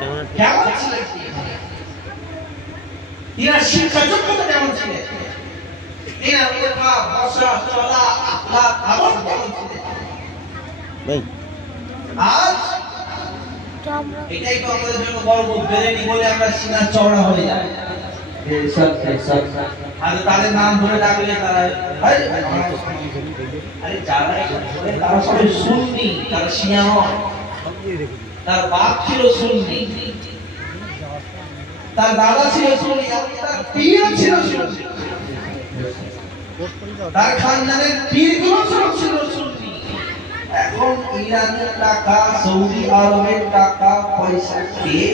কেমন ছিলেন তিনার শিক্ষা যোগ্যতা কেমন ছিলেন, তিনার ওঠা বসা চলা আখলাক আদব কেমন ছিলেন। আজ এটাই তো আমাদের জন্য গর্ব, বেরেনি বলে আমরা সিনা চওড়া হয়ে যাই। আর তাদের নাম ধরে ডাকলে তারা আরে যারা তারা সবাই সুন্নি, তারা শিয়া নয়। তার বাপ ছিল সুন্নি, তার দাদা ছিল সুন্নি, তার পীর ছিল সুন্নি, তার খানদানের পীরগুলো ছিল সুন্নি। এখন ইরানের টাকা, সৌদি আরবের টাকা পয়সা খেয়ে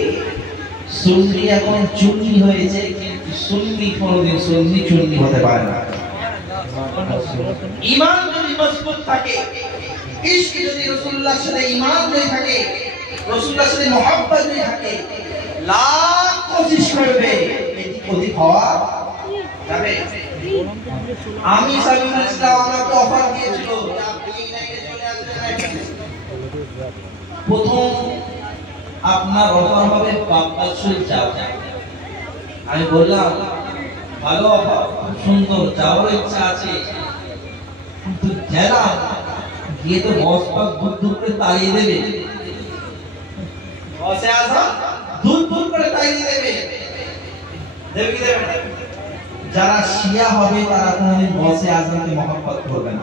সুন্নি এখন চুন্নি হয়েছে, কিন্তু সুন্নি কোনদিন সুন্নি চুন্নি হতে পারে না। ঈমান যদি মজবুত থাকে, ইশক যদি রাসূলুল্লাহর সাথে ঈমান যদি থাকে, রাসূলুল্লাহর সাথে মুহাব্বত যদি থাকে, লাখ কোশিশ করবে এটি অধিক হওয়া যাবে। আমি সাবিনুল ইসলাম আমাকে অফার দিয়েছিল যে আপনি এই লাইনে চলে আসবেন। প্রথম আপনার অফার হবে বাপ্পার শরীফ যাও। আমি বললাম ভালো অফার, খুব সুন্দর, যাওয়ার ইচ্ছা আছে, কিন্তু গেলাম গিয়ে তো বস পাক দূর দূর করে তাড়িয়ে দেবে, বসে আসা দূর দূর করে তাড়িয়ে দেবে, দেবে কি দেবে না? যারা শিয়া হবে তারা কোনদিন বসে আজমকে মহব্বত করবে না,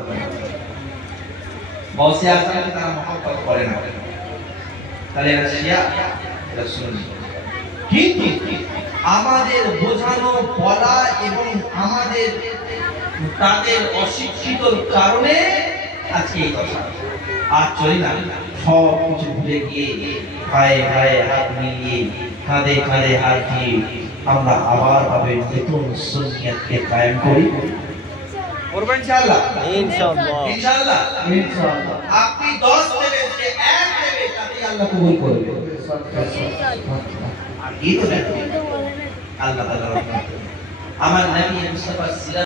বসে আজমকে তারা মহব্বত করে না। তাহলে এরা শিয়া, এরা সুন্নি। কিন্তু আমাদের বোঝানো বলা এবং আমাদের তাদের অশিক্ষিতর কারণে আজকে এই কথা আর চলে না। সব কিছু ভুলে গিয়ে গায়ে গায়ে হাত মিলিয়ে কাঁধে কাঁধে হাত দিয়ে আমরা আবার ভাবে নতুন সুন্নিয়তকে কায়েম করি। করবেন ইনশাআল্লাহ, ইনশাআল্লাহ, ইনশাআল্লাহ, ইনশাআল্লাহ। আপনি 10 দেবেন, যে 1 দেবে তাতে আল্লাহ কবুল করবে। আর এই তো দেখো আল্লাহ তাআলা আমার নবী মুস্তাফা